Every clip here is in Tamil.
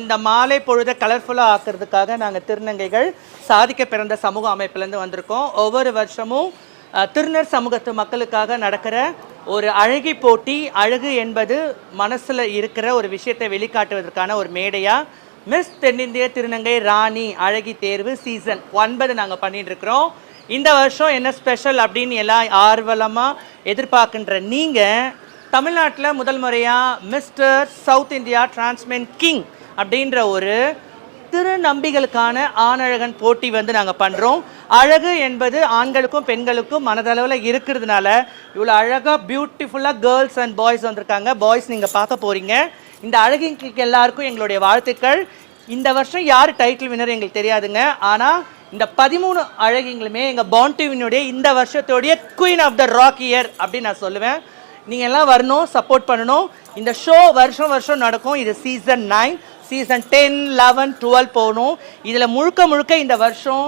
இந்த மாலை பொழுதை கலர்ஃபுல்லாக ஆக்கிறதுக்காக நாங்கள் திருநங்கைகள் சாதிக்க பிறந்த சமூக அமைப்புலேருந்து வந்திருக்கோம். ஒவ்வொரு வருஷமும் திருநர் சமூகத்து மக்களுக்காக நடக்கிற ஒரு அழகி போட்டி. அழகு என்பது மனசில் இருக்கிற ஒரு விஷயத்தை வெளிக்காட்டுவதற்கான ஒரு மேடையாக மிஸ் தென்னிந்திய திருநங்கை ராணி அழகி தேர்வு சீசன் 9 நாங்கள் பண்ணிட்டு இருக்கிறோம். இந்த வருஷம் என்ன ஸ்பெஷல் அப்படின்னு எல்லாம் ஆர்வலமாக எதிர்பார்க்கின்ற நீங்கள் தமிழ்நாட்டில் முதல் முறையாக மிஸ்டர் சவுத் இந்தியா டிரான்ஸ்மென் கிங் அப்படின்ற ஒரு திருநம்பிகளுக்கான ஆணழகன் போட்டி வந்து நாங்கள் பண்ணுறோம். அழகு என்பது ஆண்களுக்கும் பெண்களுக்கும் மனதளவில் இருக்கிறதுனால இவ்வளோ அழகாக பியூட்டிஃபுல்லாக கேர்ள்ஸ் அண்ட் பாய்ஸ் வந்திருக்காங்க. பாய்ஸ் நீங்கள் பார்க்க போகிறீங்க. இந்த அழகிக்கு எல்லாருக்கும் எங்களுடைய வாழ்த்துக்கள். இந்த வருஷம் யார் டைட்டில் வினர் எங்களுக்கு தெரியாதுங்க. ஆனால் இந்த 13 அழகிங்களுமே எங்கள் பாண்டிவினுடைய இந்த வருஷத்தோடைய queen of the rock year அப்படின்னு நான் சொல்லுவேன். நீங்கள் எல்லாம் வரணும், சப்போர்ட் பண்ணணும். இந்த ஷோ வருஷம் வருஷம் நடக்கும். இது சீசன் 9, சீசன் 10, 11, 12 போகணும். இதில் முழுக்க இந்த வருஷம்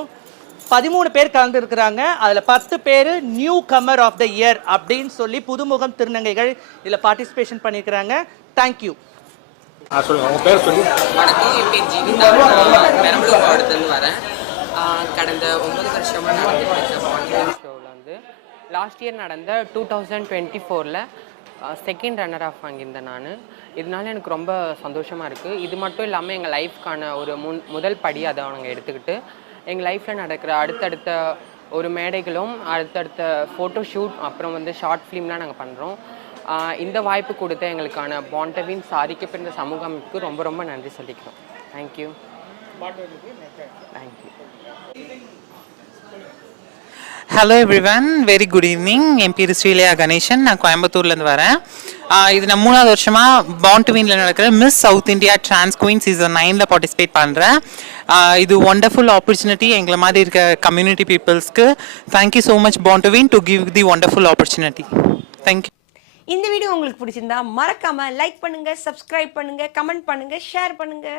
13 பேர் கலந்து இருக்கிறாங்க. அதில் 10 பேர் new Qamar of the year அப்படின்னு சொல்லி புதுமுகம் திருநங்கைகள் இதில் பார்ட்டிசிபேஷன் பண்ணியிருக்கிறாங்க. தேங்க்யூ. சொல்லுங்கள், உங்கள் பேர் சொல்லி. வணக்கம், என் பேர் ஜீவிதா. நான் பெரம்பலூர் மாவட்டத்துலேருந்து வரேன். கடந்த 9 வருஷமாக நடந்துட்டு பாண்டியன் ஷோவில் வந்து லாஸ்ட் இயர் நடந்த 2024ல் செகண்ட் ரன்னர் ஆஃப் வாங்கியிருந்தேன் நான். இதனால எனக்கு ரொம்ப சந்தோஷமாக இருக்குது. இது மட்டும் இல்லாமல் எங்கள் லைஃப்க்கான ஒரு முதல் படி அதை நாங்கள் எடுத்துக்கிட்டு எங்கள் லைஃப்பில் நடக்கிற அடுத்தடுத்த ஒரு மேடைகளும் அடுத்தடுத்த ஃபோட்டோ ஷூட் அப்புறம் வந்து ஷார்ட் ஃபிலிம்லாம் நாங்கள் பண்ணுறோம். இந்த வாய்ப்பு கொடுத்த எங்களுக்கான பாண்டவின் சாதிக்க பிறந்த சமூக அமைப்புக்கு ரொம்ப ரொம்ப நன்றி சொல்லிக்கிறோம். Thank you. Thank you. Hello everyone, very good evening. என் பேர் ஸ்ரீலயா கணேசன். நான் கோயம்புத்தூர்லேருந்து வரேன். இது நான் 3வது வருஷமாக பாண்டிவினில் நடக்கிற miss south India trans queen season 9ல் பார்ட்டிசிபேட் பண்ணுறேன். இது ஒண்டர்ஃபுல் ஆப்பர்ச்சுனிட்டி எங்களை மாதிரி இருக்க கம்யூனிட்டி பீப்புள்ஸ்க்கு. தேங்க்யூ ஸோ மச் பாண்டிவின் to give the wonderful opportunity. Thank you. இந்த வீடியோ உங்களுக்கு பிடிச்சிருந்தா மறக்காம லைக் பண்ணுங்க, சப்ஸ்கிரைப் பண்ணுங்க, கமெண்ட் பண்ணுங்க, ஷேர் பண்ணுங்க.